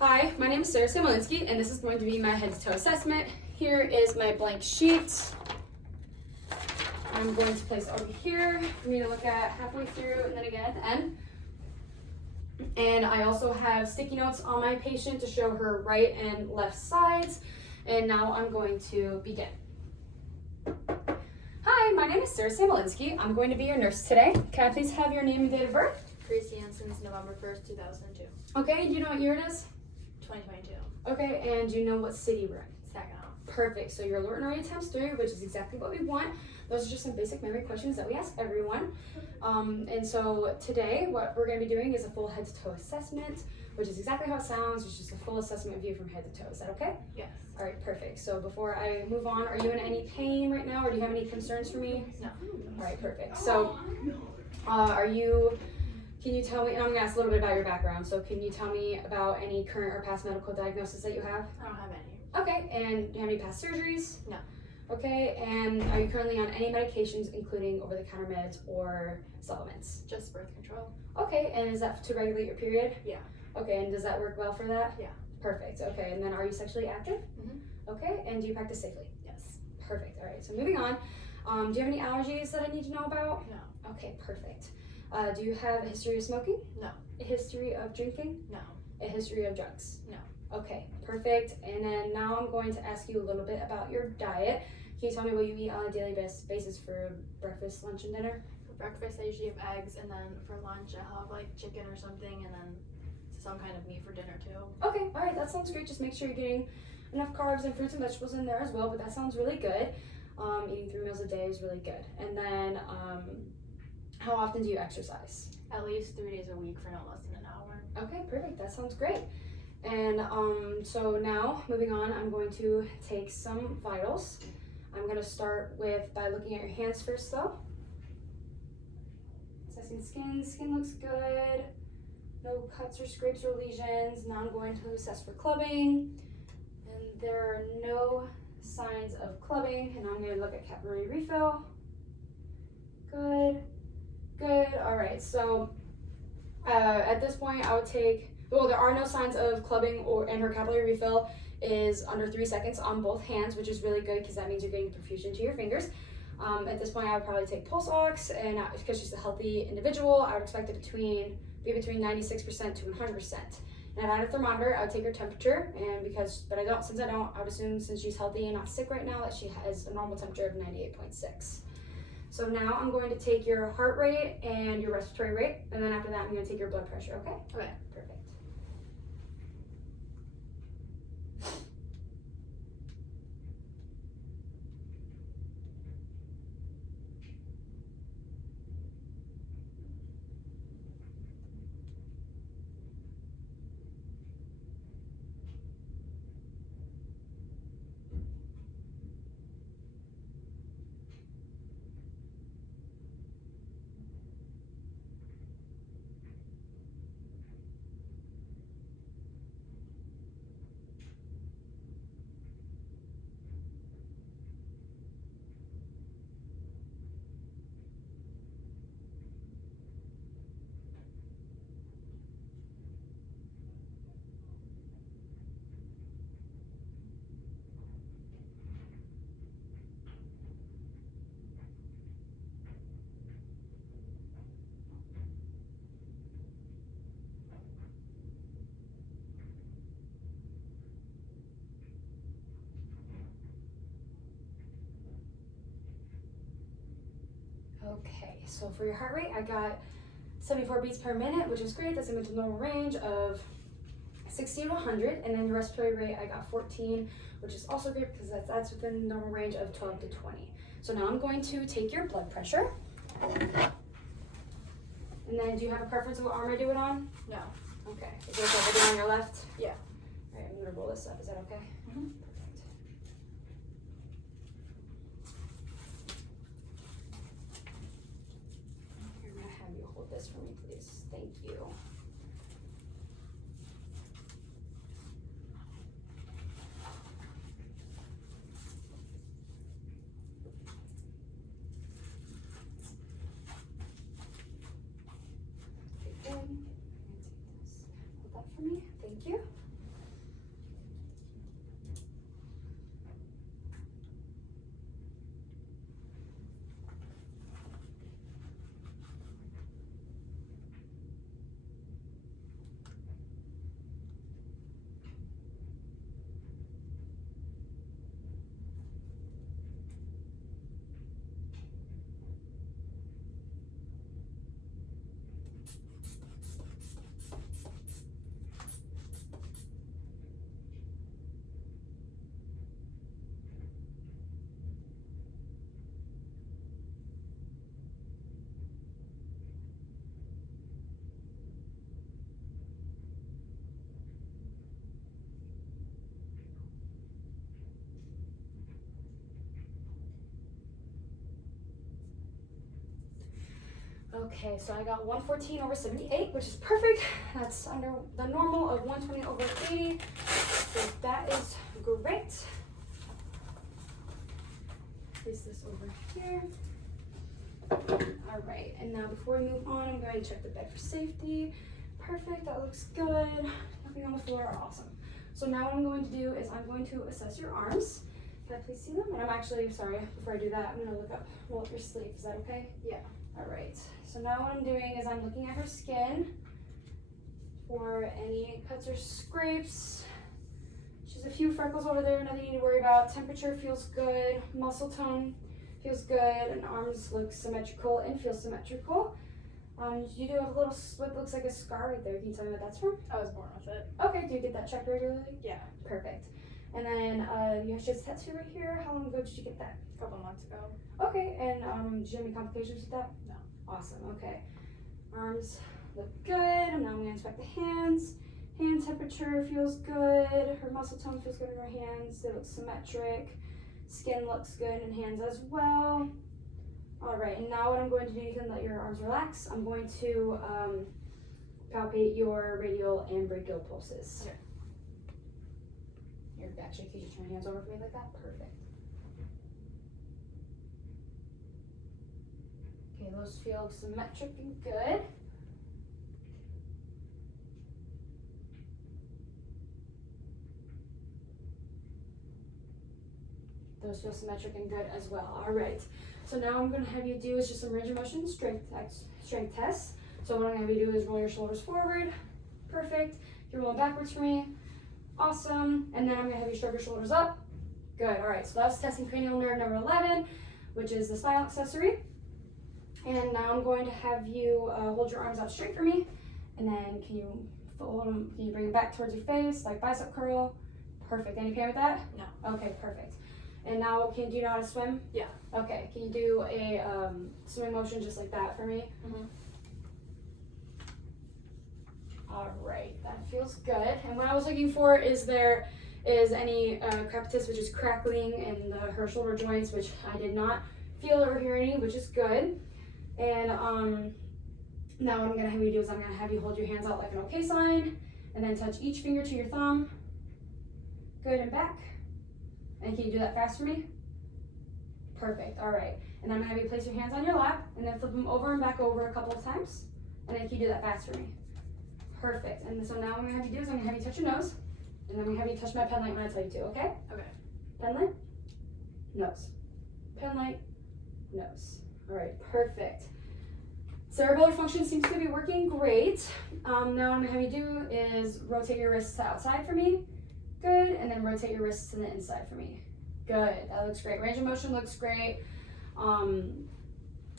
Hi, my name is Sara Samolinski, and this is going to be my head-to-toe assessment. Here is my blank sheet. I'm going to place over here for me to look at halfway through and then again at the end. And I also have sticky notes on my patient to show her right and left sides. And now I'm going to begin. Hi, my name is Sara Samolinski. I'm going to be your nurse today. Can I please have your name and date of birth? Gracie Hansen's November 1st, 2002. Okay, do you know what year it is? 2022. Okay, and do you know what city we're in? Saginaw. Perfect. So your alert and array times 3, which is exactly what we want. Those are just some basic memory questions that we ask everyone. And so today, what we're going to be doing is a full head-to-toe assessment, which is exactly how it sounds. It's just a full assessment view from head to toe. Is that okay? Yes. All right, perfect. So before I move on, are you in any pain right now, or do you have any concerns for me? No. All right, perfect. So, can you tell me, and I'm gonna ask a little bit about your background, so can you tell me about any current or past medical diagnosis that you have? I don't have any. Okay, and do you have any past surgeries? No. Okay, and are you currently on any medications, including over-the-counter meds or supplements? Just birth control. Okay, and is that to regulate your period? Yeah. Okay, and does that work well for that? Yeah. Perfect, okay, and then are you sexually active? Mm-hmm. Okay, and do you practice safely? Yes. Perfect, all right, so moving on. Do you have any allergies that I need to know about? No. Okay, perfect. Do you have a history of smoking? No. A history of drinking? No. A history of drugs? No. Okay, perfect. And then now I'm going to ask you a little bit about your diet. Can you tell me what you eat on a daily basis for breakfast, lunch, and dinner? For breakfast, I usually have eggs, and then for lunch, I have like chicken or something, and then some kind of meat for dinner too. Okay, all right, that sounds great. Just make sure you're getting enough carbs and fruits and vegetables in there as well, but that sounds really good. Eating 3 meals a day is really good. And then, how often do you exercise? At least 3 days a week for no less than an hour. Okay, perfect. That sounds great. And so now, moving on, I'm going to take some vitals. I'm going to start by looking at your hands first, though. Assessing skin. Skin looks good. No cuts or scrapes or lesions. Now I'm going to assess for clubbing. And there are no signs of clubbing. And I'm going to look at capillary refill. Good. Good. All right. So at this point, I would take, well, there are no signs of clubbing, and her capillary refill is under 3 seconds on both hands, which is really good because that means you're getting perfusion to your fingers. At this point, I would probably take pulse ox, and because she's a healthy individual, I would expect it be between 96% to 100%. And if I had a thermometer, I would take her temperature, but I don't, I would assume since she's healthy and not sick right now that she has a normal temperature of 98.6. So now I'm going to take your heart rate and your respiratory rate, and then after that I'm going to take your blood pressure, okay? Okay. Perfect. Okay, so for your heart rate, I got 74 beats per minute, which is great. That's in the normal range of 60 to 100. And then your respiratory rate, I got 14, which is also great because that's within the normal range of 12 to 20. So now I'm going to take your blood pressure. And then do you have a preference of what arm I do it on? No. Okay. Is it okay if I do it on your left? Yeah. All right, I'm going to roll this up. Is that okay? Mm-hmm. Perfect. I'm going to have you hold this for me, please. Thank you. Okay, good. I'm going to take this. Hold that for me. Thank you. Okay, so I got 114 over 78, which is perfect. That's under the normal of 120 over 80. So that is great. Place this over here. All right, and now before we move on, I'm going to check the bed for safety. Perfect, that looks good. Nothing on the floor, awesome. So now what I'm going to do is I'm going to assess your arms. Can I please see them? And I'm actually, sorry, before I do that, I'm gonna roll up your sleeve. Is that okay? Yeah. All right, so now what I'm doing is I'm looking at her skin for any cuts or scrapes. She has a few freckles over there, nothing you need to worry about. Temperature feels good, muscle tone feels good, and arms look symmetrical and feel symmetrical. You do have a little, what looks like a scar right there. Can you tell me what that's from? I was born with it. Okay, do you get that checked regularly? Yeah. Perfect. And then she has a tattoo right here. How long ago did you get that? A couple months ago. Okay, and did you have any complications with that? No. Awesome, okay. Arms look good. And now I'm gonna inspect the hands. Hand temperature feels good. Her muscle tone feels good in her hands. They look symmetric. Skin looks good in hands as well. All right, and now what I'm going to do, you can let your arms relax. I'm going to palpate your radial and brachial pulses. Okay. Here, actually, could you turn your hands over for me like that? Perfect. Okay, those feel symmetric and good. Those feel symmetric and good as well. All right. So now I'm going to have you do is just some range of motion strength tests. So what I'm going to have you do is roll your shoulders forward. Perfect. You're rolling backwards for me. Awesome. And then I'm going to have you shrug your shoulders up. Good. All right. So that's testing cranial nerve number 11, which is the spinal accessory. And now I'm going to have you hold your arms out straight for me. And then can you fold them? Can you bring them back towards your face, like bicep curl? Perfect. Any pain with that? No. Okay. Perfect. And now, do you know how to swim? Yeah. Okay, can you do a swimming motion just like that for me? Mm-hmm. All right, that feels good. And what I was looking for is there is any crepitus, which is crackling in her shoulder joints, which I did not feel or hear any, which is good. And now what I'm gonna have you do is I'm gonna have you hold your hands out like an okay sign, and then touch each finger to your thumb. Good, and back. And can you do that fast for me? Perfect, all right. And I'm gonna have you place your hands on your lap and then flip them over and back over a couple of times. And then can you do that fast for me? Perfect, and so now what I'm gonna have you do is I'm gonna have you touch your nose, and then I'm gonna have you touch my pen light when I tell you to, okay? Okay. Pen light, nose. Pen light, nose. All right, perfect. Cerebellar function seems to be working great. Now what I'm gonna have you do is rotate your wrists to outside for me. Good, and then rotate your wrists to the inside for me. Good, that looks great. Range of motion looks great. And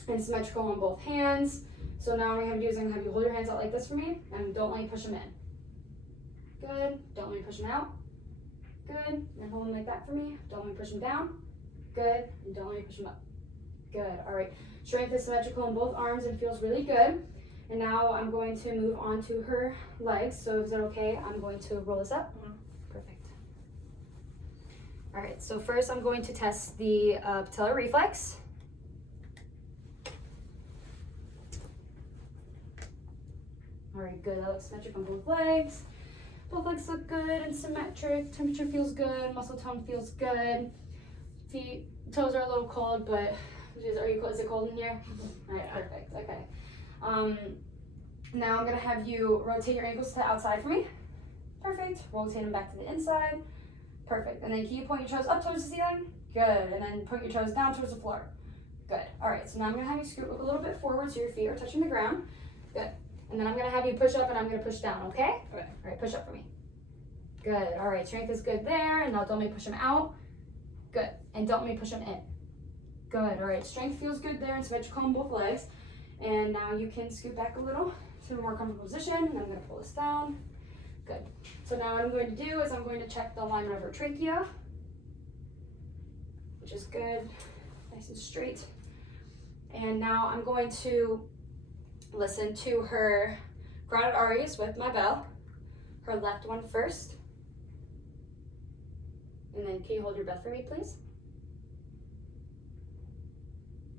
symmetrical on both hands. So now what I'm gonna do is I'm gonna have you hold your hands out like this for me, and don't let me push them in. Good, don't let me push them out. Good, and hold them like that for me. Don't let me push them down. Good, and don't let me push them up. Good, all right. Strength is symmetrical in both arms and feels really good. And now I'm going to move on to her legs. So is that okay? I'm going to roll this up. Mm-hmm. Perfect. All right, so first I'm going to test the patellar reflex. All right, good, that looks symmetric on both legs. Both legs look good and symmetric. Temperature feels good, muscle tone feels good. Feet, toes are a little cold, but is it cold in here? All right, perfect, okay. Now I'm gonna have you rotate your ankles to the outside for me. Perfect, rotate them back to the inside. Perfect, and then can you point your toes up towards the ceiling? Good, and then point your toes down towards the floor. Good, all right, so now I'm gonna have you scoot a little bit forward so your feet are touching the ground. Good, and then I'm gonna have you push up and I'm gonna push down, okay? Okay. All right, push up for me. Good, all right, strength is good there, and now don't let me push them out. Good, and don't let me push them in. Good, all right, strength feels good there and symmetrical on both legs. And now you can scoot back a little to a more comfortable position, and I'm gonna pull this down. Good. So now what I'm going to do is I'm going to check the alignment of her trachea, which is good, nice and straight. And now I'm going to listen to her carotid arteries with my bell, her left one first. And then can you hold your breath for me, please?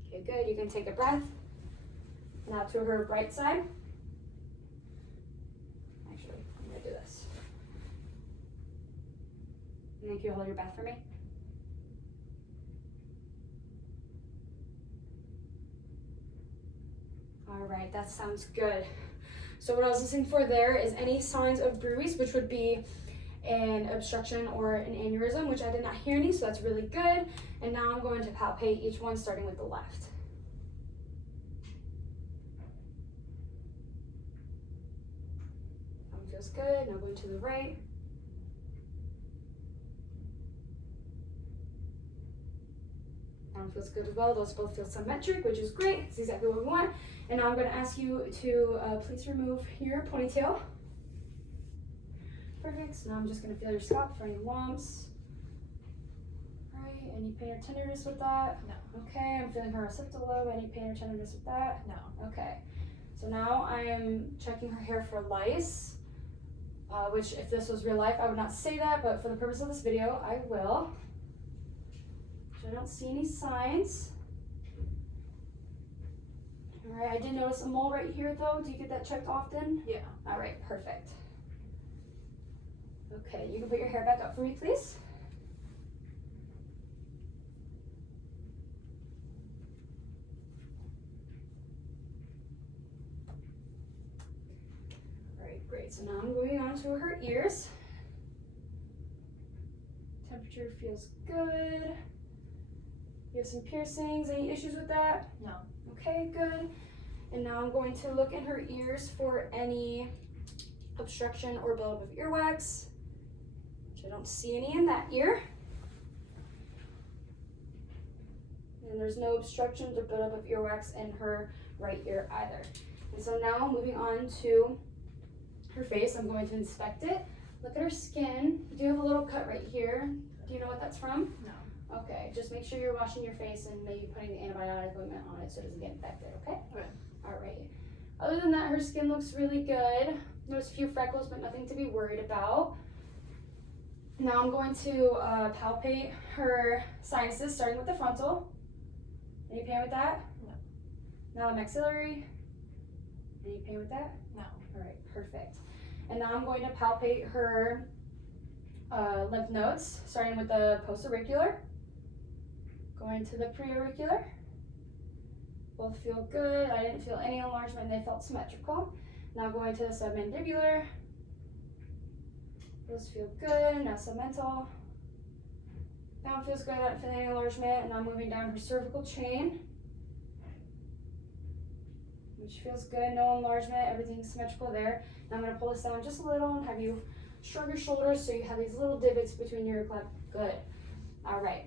Okay, good, you can take a breath. Now to her right side. Actually, I'm gonna do this. And then can you hold your breath for me? All right, that sounds good. So what I was listening for there is any signs of bruise, which would be an obstruction or an aneurysm, which I did not hear any, so that's really good. And now I'm going to palpate each one, starting with the left. That one feels good. Now going to the right. That one feels good as well. Those both feel symmetric, which is great. It's exactly what we want. And now I'm going to ask you to please remove your ponytail. Perfect. So now I'm just going to feel your scalp for any lumps. All right. Any pain or tenderness with that? No. Okay. I'm feeling her occipital lobe. Any pain or tenderness with that? No. Okay. So now I am checking her hair for lice, which if this was real life, I would not say that, but for the purpose of this video, I will. So I don't see any signs. All right. I did notice a mole right here, though. Do you get that checked often? Yeah. All right. Perfect. Okay, you can put your hair back up for me, please. All right, great. So now I'm going on to her ears. Temperature feels good. You have some piercings. Any issues with that? No. Okay, good. And now I'm going to look in her ears for any obstruction or buildup of earwax. I don't see any in that ear. And there's no obstructions or buildup of earwax in her right ear either. And so now moving on to her face, I'm going to inspect it. Look at her skin. You do have a little cut right here. Do you know what that's from? No. Okay, just make sure you're washing your face and maybe putting the antibiotic ointment on it so it doesn't get infected, okay? Okay. All right. Other than that, her skin looks really good. Notice a few freckles, but nothing to be worried about. Now I'm going to palpate her sinuses, starting with the frontal. Any pain with that? No. Now the maxillary. Any pain with that? No. All right, perfect. And now I'm going to palpate her lymph nodes, starting with the postauricular, going to the preauricular. Both feel good. I didn't feel any enlargement, they felt symmetrical. Now going to the submandibular. Those feel good. Now submental. That one feels good. I don't feel any enlargement. And now moving down her cervical chain, which feels good. No enlargement. Everything's symmetrical there. Now I'm going to pull this down just a little and have you shrug your shoulders so you have these little divots between your clap. Good. All right.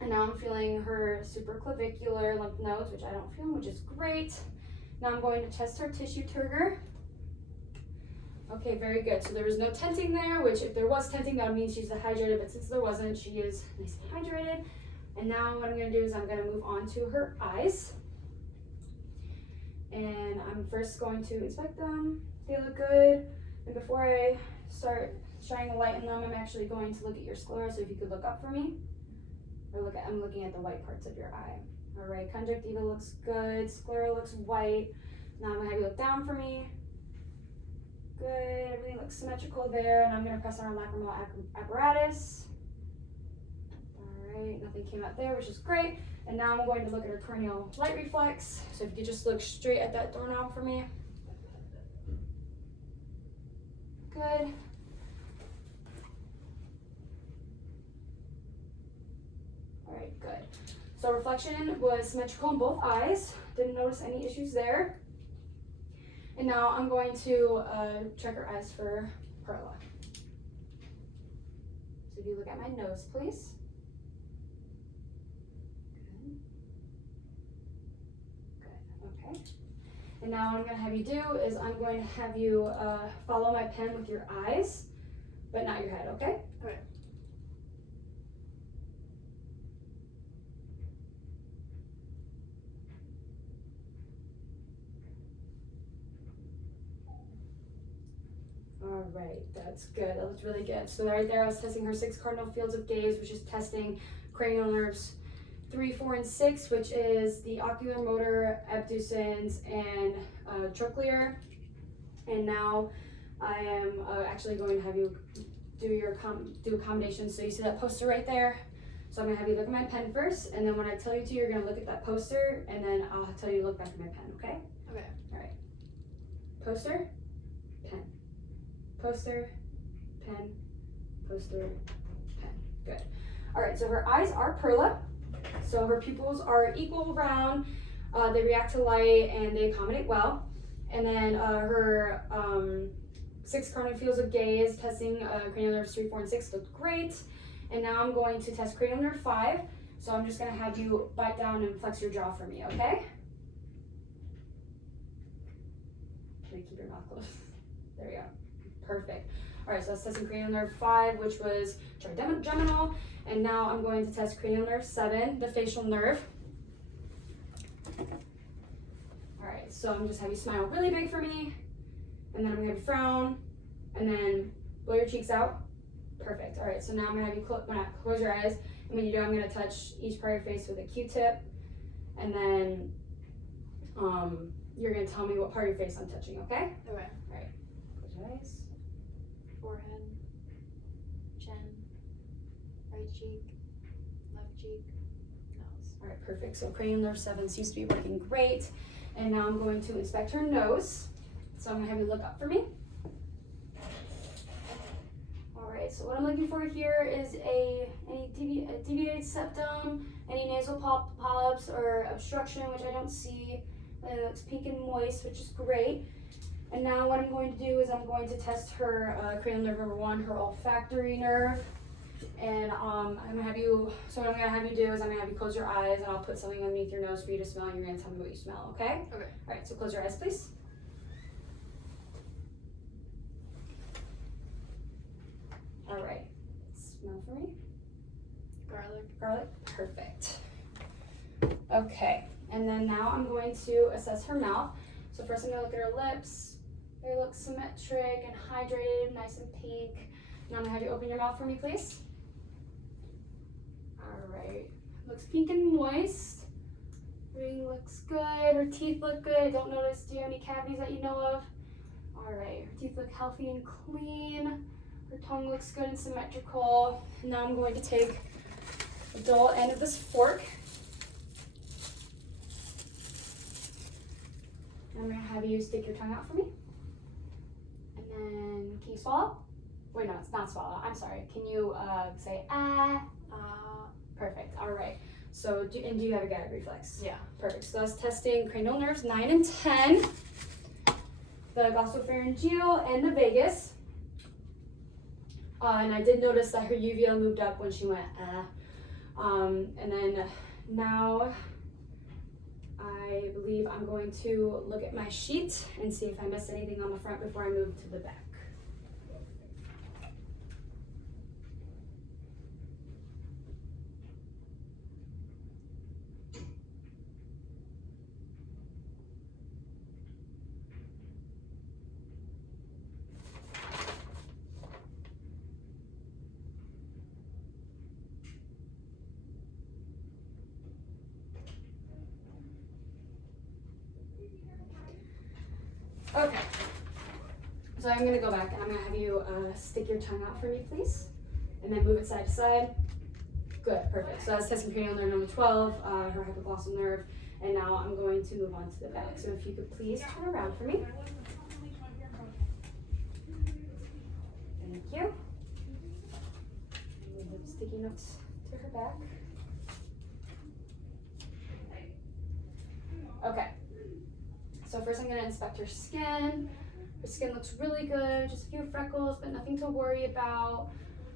And now I'm feeling her supraclavicular lymph nodes, which I don't feel, which is great. Now I'm going to test her tissue turgor. Okay, very good. So there was no tenting there, which if there was tenting, that would mean she's dehydrated, but since there wasn't, she is nice and hydrated. And now what I'm gonna do is I'm gonna move on to her eyes. And I'm first going to inspect them. They look good. And before I start shining the light in them, I'm actually going to look at your sclera, so if you could look up for me. Or I'm looking at the white parts of your eye. All right, conjunctiva looks good, sclera looks white. Now I'm gonna have you look down for me. Good, everything looks symmetrical there, and I'm going to press on our lacrimal apparatus. All right, nothing came out there, which is great. And now I'm going to look at her corneal light reflex. So if you could just look straight at that doorknob for me. Good. All right, good. So reflection was symmetrical in both eyes. Didn't notice any issues there. And now I'm going to check her eyes for perla. So if you look at my nose, please. Good. Good, okay. And now what I'm gonna have you do is I'm going to have you follow my pen with your eyes, but not your head, okay? Okay. All right, that's good. That looks really good. So right there, I was testing her 6 cardinal fields of gaze, which is testing cranial nerves, 3, 4, and 6, which is the ocular motor, abducens, and trochlear. And now I am actually going to have you do accommodations. So you see that poster right there? So I'm gonna have you look at my pen first, and then when I tell you to, you're gonna look at that poster, and then I'll tell you to look back at my pen, okay? Okay. All right. Poster, pen. Poster, pen, poster, pen. Good. All right, so her eyes are perla. So her pupils are equal round. They react to light, and they accommodate well. And then her 6 cardinal fields of gaze, testing cranial nerves 3, 4, and 6 looked great. And now I'm going to test cranial nerve 5. So I'm just gonna have you bite down and flex your jaw for me, okay? Can you keep your mouth closed? There we go. Perfect. All right, so that's testing cranial nerve 5, which was trigeminal. And now I'm going to test cranial nerve 7, the facial nerve. All right, so I'm just have you smile really big for me. And then I'm gonna have you frown. And then blow your cheeks out. Perfect. All right, so now I'm gonna have you close your eyes, and when you do, I'm gonna touch each part of your face with a Q-tip, and then you're gonna tell me what part of your face I'm touching. Okay? Okay. All right. Close your eyes. Forehead, chin, right cheek, left cheek, nose. All right. Perfect. So cranial nerve 7 seems to be working great, and now I'm going to inspect her nose. So I'm gonna have you look up for me. Alright, so what I'm looking for here is a deviated septum, any nasal polyps or obstruction, which I don't see. It looks pink and moist, which is great. And now what I'm going to do is I'm going to test her cranial nerve number 1, her olfactory nerve. And I'm gonna have you, so what I'm gonna have you do is I'm gonna have you close your eyes, and I'll put something underneath your nose for you to smell, and you're gonna tell me what you smell, okay? Okay. Alright, so close your eyes, please. All right, smell for me. Garlic. Garlic, perfect. Okay, and then now I'm going to assess her mouth. So first I'm gonna look at her lips. They look symmetric and hydrated, nice and pink. Now I'm gonna have you open your mouth for me, please. All right, looks pink and moist. Everything looks good. Her teeth look good. I don't notice, do you have any cavities that you know of? All right, her teeth look healthy and clean. Her tongue looks good and symmetrical. And now I'm going to take the dull end of this fork. And I'm going to have you stick your tongue out for me. And then, can you swallow? Wait, no, it's not swallow. I'm sorry. Can you say ah? Perfect. All right. So, do you have a gag reflex? Yeah. Perfect. So that's testing cranial nerves 9 and 10, the glossopharyngeal and the vagus. And I did notice that her uvula moved up when she went, and then now I believe I'm going to look at my sheet and see if I missed anything on the front before I move to the back. Okay, so I'm gonna go back and I'm gonna have you stick your tongue out for me, please, and then move it side to side. Good, perfect. So that's testing cranial nerve number 12, her hypoglossal nerve, and now I'm going to move on to the back. So if you could please turn around for me. Thank you. Move the sticky notes to her back. Okay. So first I'm gonna inspect her skin. Her skin looks really good, just a few freckles, but nothing to worry about.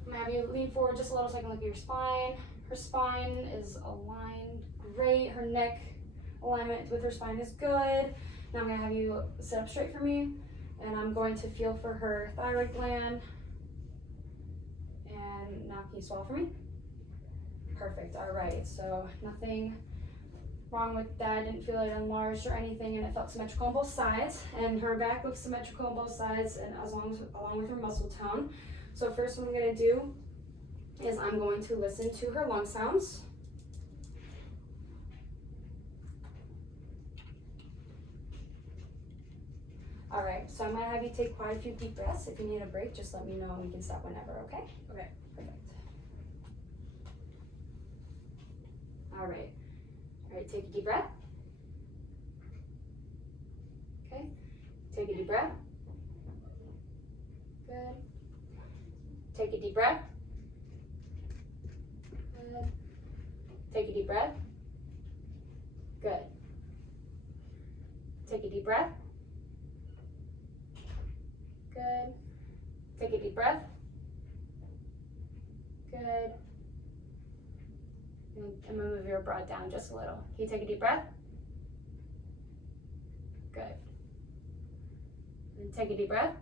I'm gonna have you lean forward just a little so I can look at your spine. Her spine is aligned great. Her neck alignment with her spine is good. Now I'm gonna have you sit up straight for me, and I'm going to feel for her thyroid gland. And now can you swallow for me? Perfect, all right, so nothing wrong with that. I didn't feel it enlarged or anything, and it felt symmetrical on both sides. And her back looks symmetrical on both sides, and along with her muscle tone. So first, what I'm going to do is I'm going to listen to her lung sounds. All right, so I'm gonna have you take quite a few deep breaths. If you need a break, just let me know and we can stop whenever, okay? Okay. Perfect. All right, take a deep breath. Okay, take a deep breath. Good. Take a deep breath. Good. Take a deep breath. Good. Take a deep breath. Good. Take a deep breath. Good. And I'm gonna move your broad down just a little. Can you take a deep breath? Good. And take a deep breath.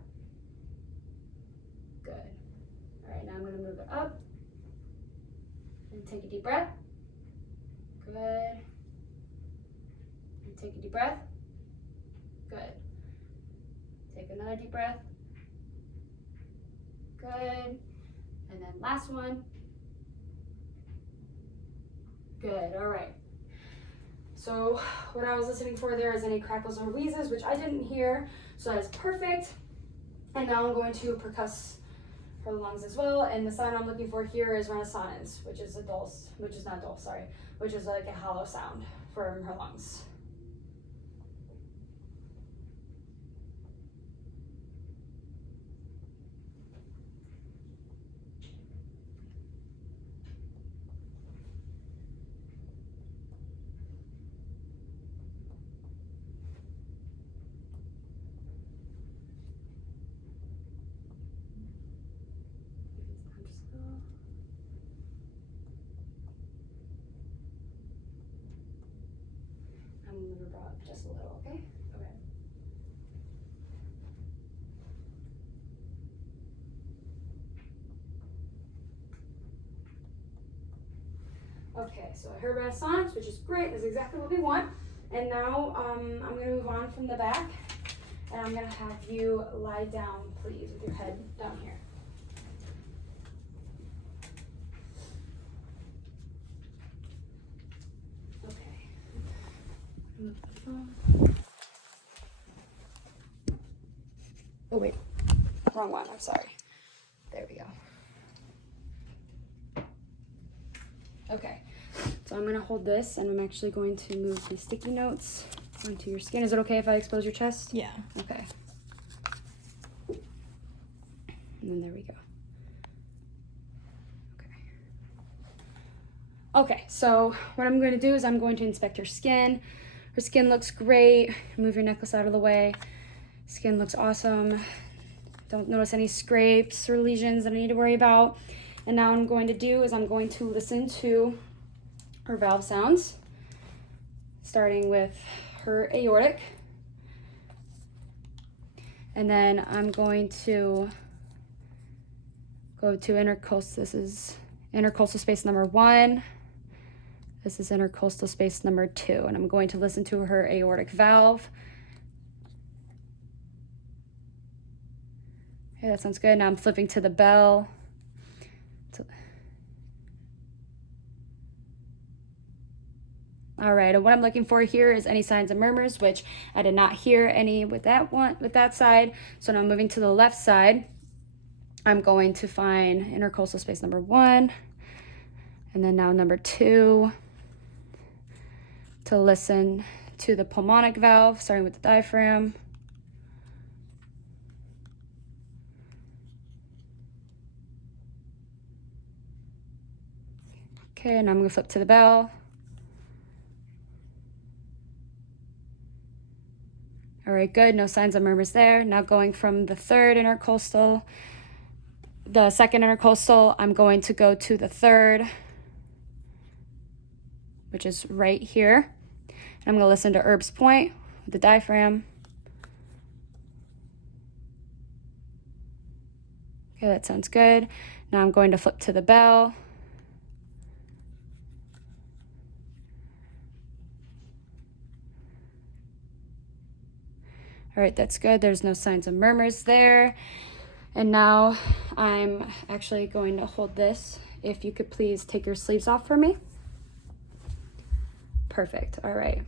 Good. All right, now I'm gonna move it up. And take a deep breath. Good. And take a deep breath. Good. Take another deep breath. Good. And then last one. Good, all right. So what I was listening for there is any crackles or wheezes, which I didn't hear, so that is perfect. And now I'm going to percuss her lungs as well, and the sound I'm looking for here is renaissance, which is like a hollow sound from her lungs. I'm gonna move her broad just a little, okay? Okay. Okay, so I heard renaissance, which is great. That's exactly what we want. And now I'm gonna move on from the back, and I'm gonna have you lie down, please, with your head down here. Okay. Move the phone. Oh wait, wrong one. I'm sorry. There we go. Okay, so I'm gonna hold this, and I'm actually going to move the sticky notes onto your skin. Is it okay if I expose your chest? Yeah. Okay. And then there we go. Okay, so what I'm going to do is I'm going to inspect her skin. Her skin looks great. Move your necklace out of the way. Skin looks awesome. Don't notice any scrapes or lesions that I need to worry about. And now what I'm going to do is I'm going to listen to her valve sounds, starting with her aortic. And then I'm going to go to intercostal. This is intercostal space number 1. This is intercostal space number 2. And I'm going to listen to her aortic valve. Okay, that sounds good. Now I'm flipping to the bell. All right, and what I'm looking for here is any signs of murmurs, which I did not hear any with that side. So now I'm moving to the left side. I'm going to find intercostal space number 1, and then now number 2, to listen to the pulmonic valve, starting with the diaphragm. Okay, and I'm gonna flip to the bell. All right, good, no signs of murmurs there. Now going from the third intercostal, the second intercostal, I'm going to go to the third, which is right here. And I'm gonna listen to Erb's point with the diaphragm. Okay, that sounds good. Now I'm going to flip to the bell. All right, that's good. There's no signs of murmurs there. And now I'm actually going to hold this. If you could please take your sleeves off for me. Perfect, all right.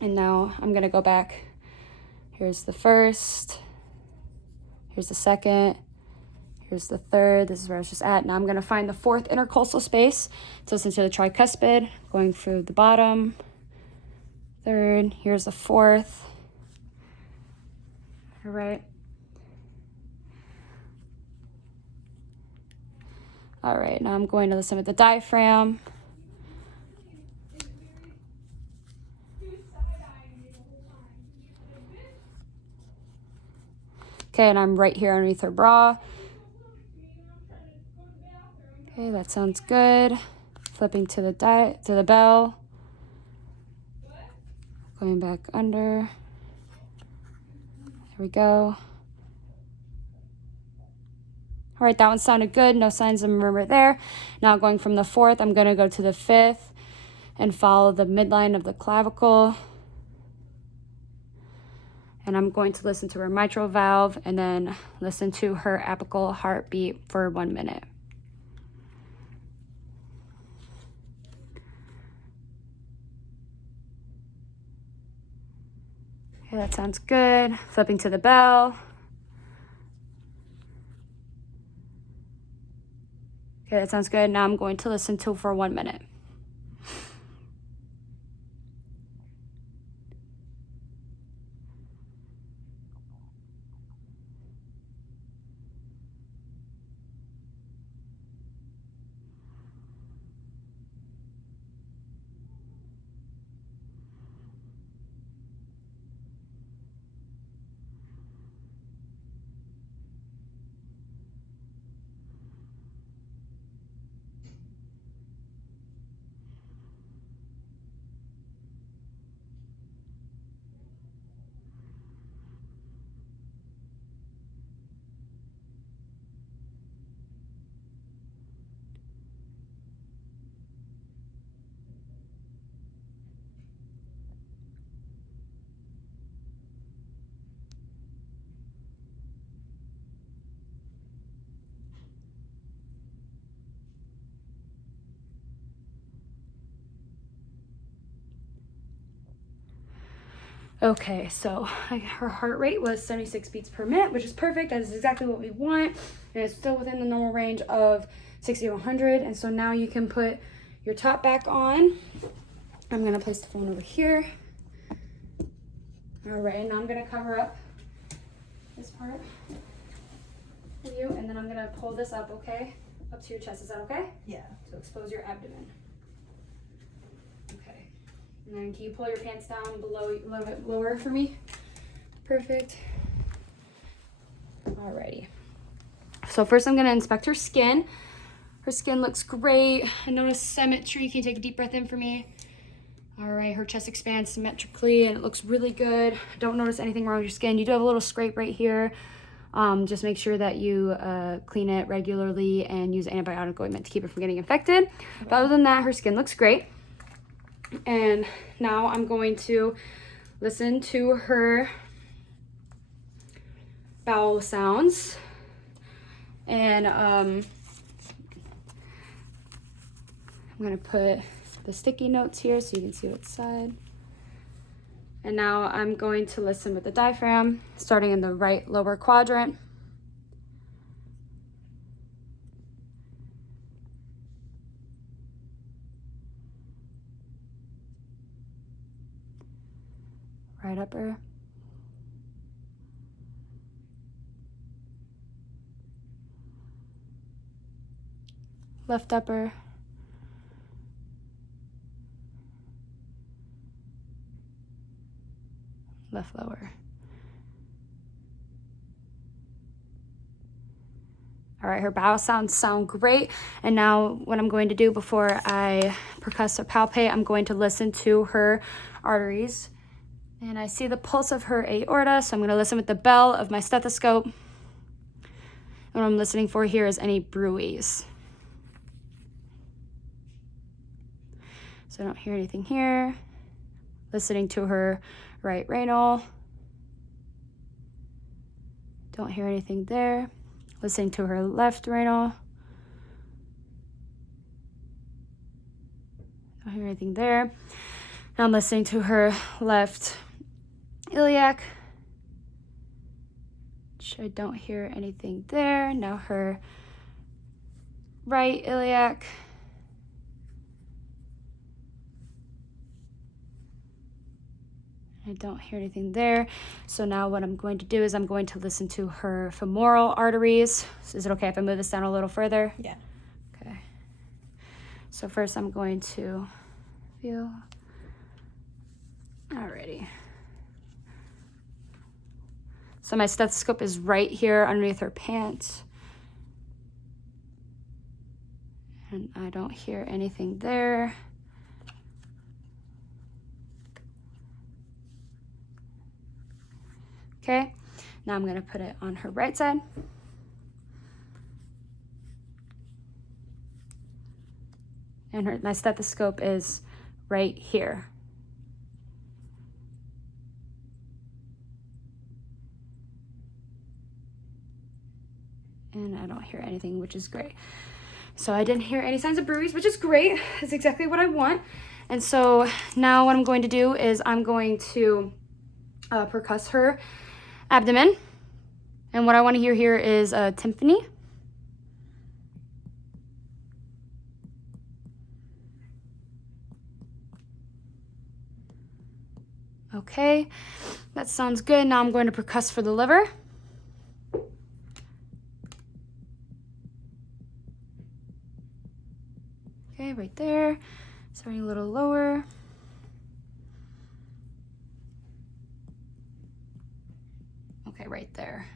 And now I'm gonna go back. Here's the first. Here's the second. Here's the third. This is where I was just at. Now I'm going to find the fourth intercostal space to listen to the tricuspid, going through the bottom. Third. Here's the fourth. All right. All right, now I'm going to listen with the diaphragm. Okay, and I'm right here underneath her bra. Okay, that sounds good. Flipping to the bell. Going back under. There we go. All right, that one sounded good. No signs of murmur there. Now going from the fourth, I'm going to go to the fifth and follow the midline of the clavicle. And I'm going to listen to her mitral valve and then listen to her apical heartbeat for 1 minute. Okay, that sounds good. Flipping to the bell. Okay, that sounds good. Now I'm going to listen to for 1 minute. Okay, so her heart rate was 76 beats per minute, which is perfect. That is exactly what we want. And it's still within the normal range of 60 to 100. And so now you can put your top back on. I'm gonna place the phone over here. All right, and now I'm gonna cover up this part for you. And then I'm gonna pull this up, okay? Up to your chest, is that okay? Yeah. So expose your abdomen. Okay. And then can you pull your pants down below, a little bit lower for me? Perfect. Alrighty. So first I'm gonna inspect her skin. Her skin looks great. I notice symmetry. Can you take a deep breath in for me? All right, her chest expands symmetrically and it looks really good. Don't notice anything wrong with your skin. You do have a little scrape right here. Just make sure that you clean it regularly and use antibiotic ointment to keep it from getting infected. But other than that, her skin looks great. And now I'm going to listen to her bowel sounds. And I'm gonna put the sticky notes here so you can see what side. And now I'm going to listen with the diaphragm, starting in the right lower quadrant. Right upper. Left upper. Left lower. All right, her bowel sounds sound great. And now what I'm going to do before I percuss or palpate, I'm going to listen to her arteries. And I see the pulse of her aorta, so I'm going to listen with the bell of my stethoscope. And what I'm listening for here is any bruits. So I don't hear anything here. Listening to her right renal. Don't hear anything there. Listening to her left renal. Don't hear anything there. Now I'm listening to her left iliac. which I don't hear anything there. Now her right iliac. I don't hear anything there. So now what I'm going to do is I'm going to listen to her femoral arteries. So is it okay if I move this down a little further? Yeah. Okay. So first I'm going to feel. Alrighty. So my stethoscope is right here underneath her pants. And I don't hear anything there. Okay, now I'm gonna put it on her right side. And my stethoscope is right here. And I don't hear anything, which is great. So I didn't hear any signs of bruise, which is great. That's exactly what I want. And so now what I'm going to do is I'm going to percuss her abdomen. And what I want to hear here is a tympani. Okay, that sounds good. Now I'm going to percuss for the liver. Okay, right there. Starting a little lower. Okay, right there.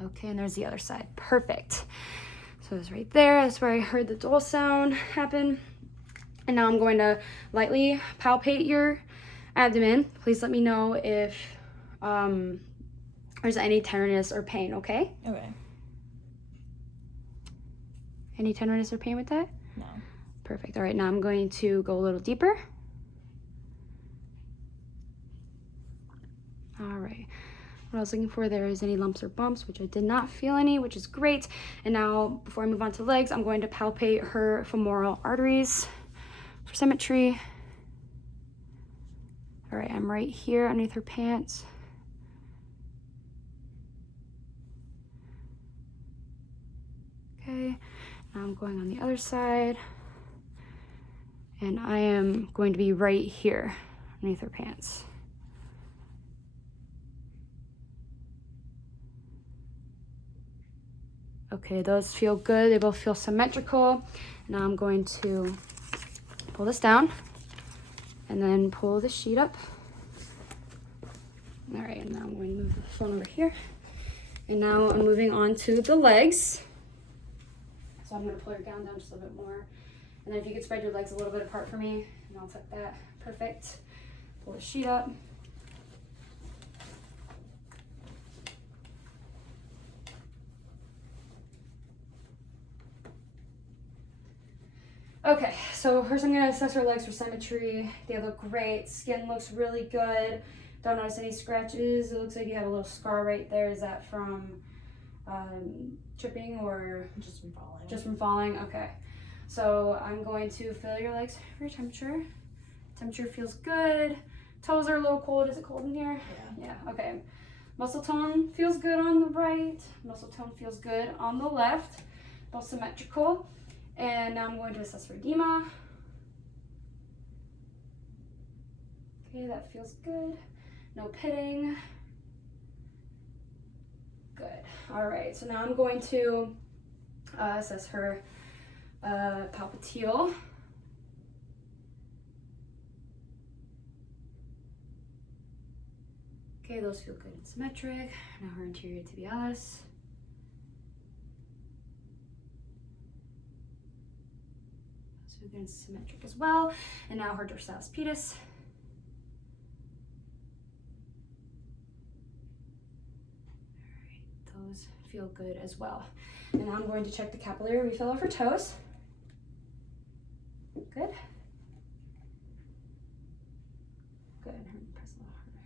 Okay, and there's the other side. Perfect. So it's right there. That's where I heard the dull sound happen. And now I'm going to lightly palpate your abdomen. Please let me know if there's any tenderness or pain, okay? Okay. Any tenderness or pain with that? No. Perfect. All right, now I'm going to go a little deeper. All right. What I was looking for there is any lumps or bumps, which I did not feel any, which is great. And now, before I move on to legs, I'm going to palpate her femoral arteries for symmetry. All right, I'm right here underneath her pants. Okay, now I'm going on the other side. And I am going to be right here underneath her pants. Okay, those feel good. They both feel symmetrical. Now I'm going to pull this down and then pull the sheet up. All right, and now I'm going to move the phone over here. And now I'm moving on to the legs. So I'm going to pull your gown down just a little bit more. And then if you could spread your legs a little bit apart for me, and I'll tuck that. Perfect. Pull the sheet up. Okay, so first I'm gonna assess her legs for symmetry. They look great. Skin looks really good. Don't notice any scratches. It looks like you have a little scar right there. Is that from tripping or Just from falling. just from falling? Okay. So I'm going to feel your legs for your temperature. Temperature feels good. Toes are a little cold. Is it cold in here? Yeah. Yeah, okay. Muscle tone feels good on the right. Muscle tone feels good on the left. Both symmetrical. And now I'm going to assess for edema. Okay, that feels good. No pitting. Good. All right, so now I'm going to assess her palpatile. Okay, those feel good and symmetric. Now her anterior tibialis. Those feel good and symmetric as well. And now her dorsalis pedis. Those feel good as well. And now I'm going to check the capillary refill of her toes. Good. Good. Press a little harder.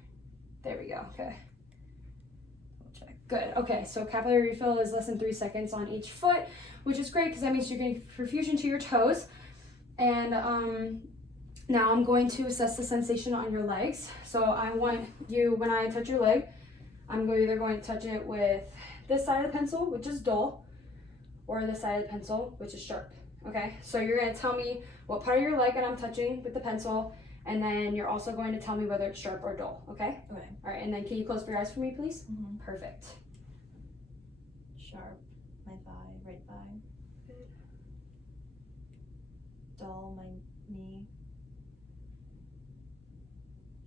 There we go. Okay. We'll check. Good. Okay. So capillary refill is less than 3 seconds on each foot, which is great because that means you're getting perfusion to your toes. And now I'm going to assess the sensation on your legs. So I want you, when I touch your leg, I'm either going to touch it with this side of the pencil, which is dull, or this side of the pencil, which is sharp. Okay, so you're going to tell me what part of your leg that I'm touching with the pencil, and then you're also going to tell me whether it's sharp or dull. Okay? Okay. All right, and then can you close your eyes for me, please? Mm-hmm. Perfect. Sharp, my thigh, right thigh. Good. Dull, my knee.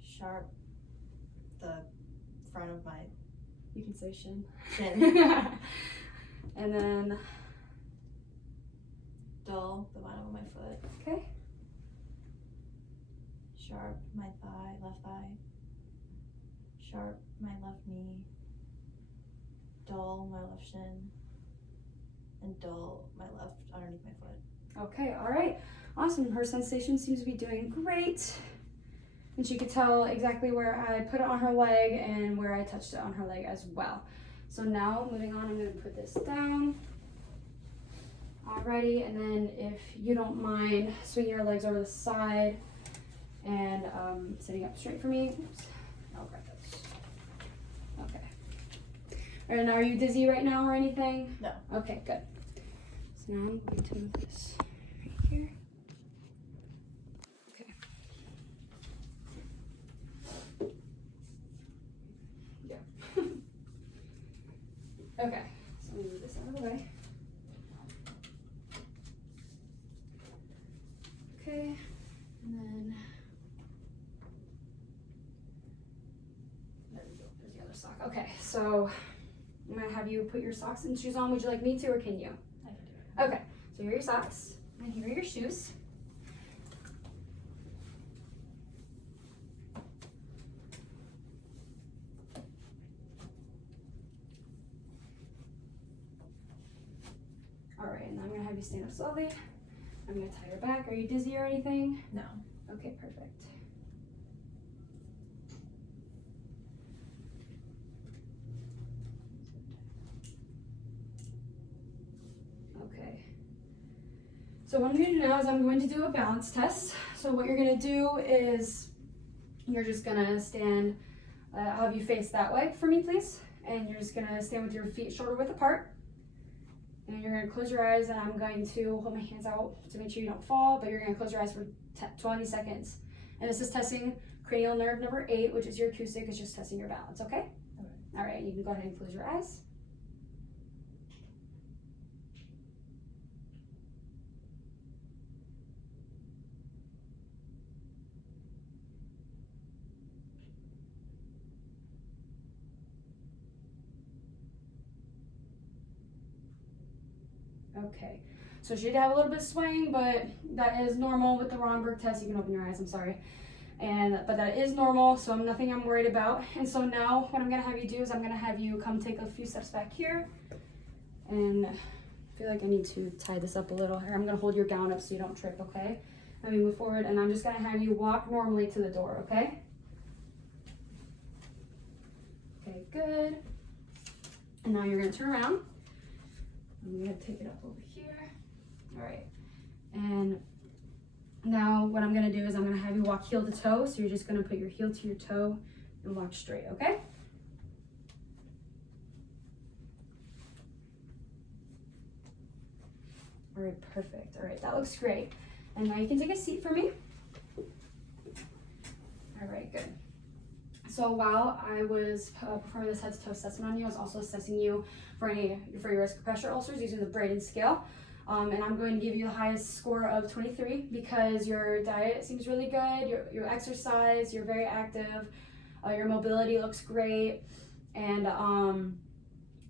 Sharp, the front of my You can say shin. shin. And then, Dull, the bottom of my foot. okay. Sharp, my thigh, left thigh. Sharp, my left knee. Dull, my left shin. And dull, my left underneath my foot. Okay, all right. Awesome. Her sensation seems to be doing great. And she could tell exactly where I put it on her leg and where I touched it on her leg as well. So now, moving on, I'm going to put this down. Alrighty, and then if you don't mind swinging your legs over the side and sitting up straight for me. Oops. I'll grab this. Okay. And are you dizzy right now or anything? No. Okay, good. So now I'm going to move this right here. Okay. Yeah. Okay, so I'm going to move this out of the way. Okay, and then there we go. There's the other sock. Okay, so I'm gonna have you put your socks and shoes on. Would you like me to, or can you? I can do it. Okay, so here are your socks, and here are your shoes. All right, and I'm gonna have you stand up slowly. I'm gonna tie your back. Are you dizzy or anything? No. Okay, perfect. Okay. So what I'm going to do now is I'm going to do a balance test. So what you're going to do is you're just going to stand, I'll have you face that way for me, please. And you're just going to stand with your feet shoulder width apart. And you're going to close your eyes, and I'm going to hold my hands out to make sure you don't fall, but you're going to close your eyes for 20 seconds. And this is testing cranial nerve number 8, which is your acoustic. It's just testing your balance, okay? Okay. All right, you can go ahead and close your eyes. Okay, so she did have a little bit of swaying, but that is normal with the Romberg test. You can open your eyes, I'm sorry. But that is normal, so nothing I'm worried about. And so now what I'm gonna have you do is I'm gonna have you come take a few steps back here. And I feel like I need to tie this up a little here. I'm gonna hold your gown up so you don't trip, okay? Let me move forward, and I'm just gonna have you walk normally to the door, okay? Okay, good. And now you're gonna turn around. I'm gonna take it up over here. All right. And now what I'm gonna do is I'm gonna have you walk heel to toe. So you're just gonna put your heel to your toe and walk straight, okay? All right, perfect. All right, that looks great. And now you can take a seat for me. All right, good. So while I was performing this head to toe assessment on you, I was also assessing you for your risk of pressure ulcers using the Braden scale. And I'm going to give you the highest score of 23 because your diet seems really good, your exercise, you're very active, your mobility looks great, and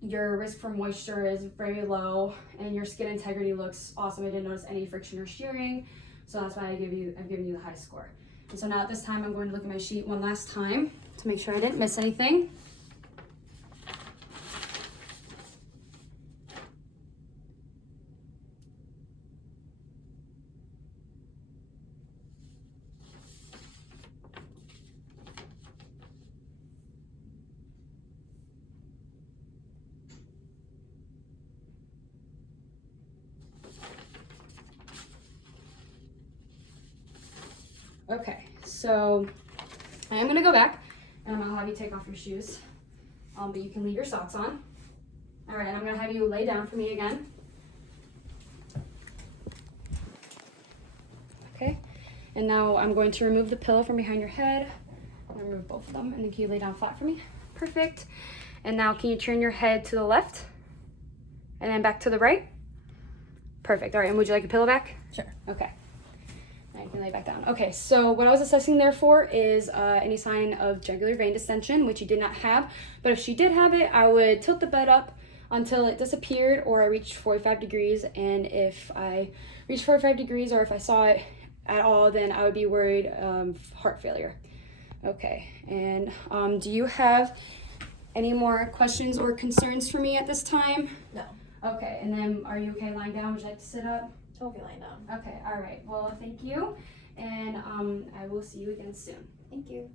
your risk for moisture is very low, and your skin integrity looks awesome. I didn't notice any friction or shearing, so that's why I've given you the high score. And so now at this time, I'm going to look at my sheet one last time to make sure I didn't miss anything. Okay, so I am gonna go back and I'll have you take off your shoes. but you can leave your socks on. All right, and I'm gonna have you lay down for me again. Okay, and now I'm going to remove the pillow from behind your head. I'm gonna remove both of them, and then can you lay down flat for me? Perfect. And now can you turn your head to the left? And then back to the right? Perfect. All right, and would you like a pillow back? Sure. Okay. Now you can lay back down. Okay, so what I was assessing there for is any sign of jugular vein distension, which you did not have. But if she did have it, I would tilt the bed up until it disappeared or I reached 45 degrees. And if I reached 45 degrees or if I saw it at all, then I would be worried heart failure. Okay, and do you have any more questions or concerns for me at this time? No. Okay, and then are you okay lying down? Would you like to sit up? Okay, lying down. Okay, all right. Well, thank you, and I will see you again soon. Thank you.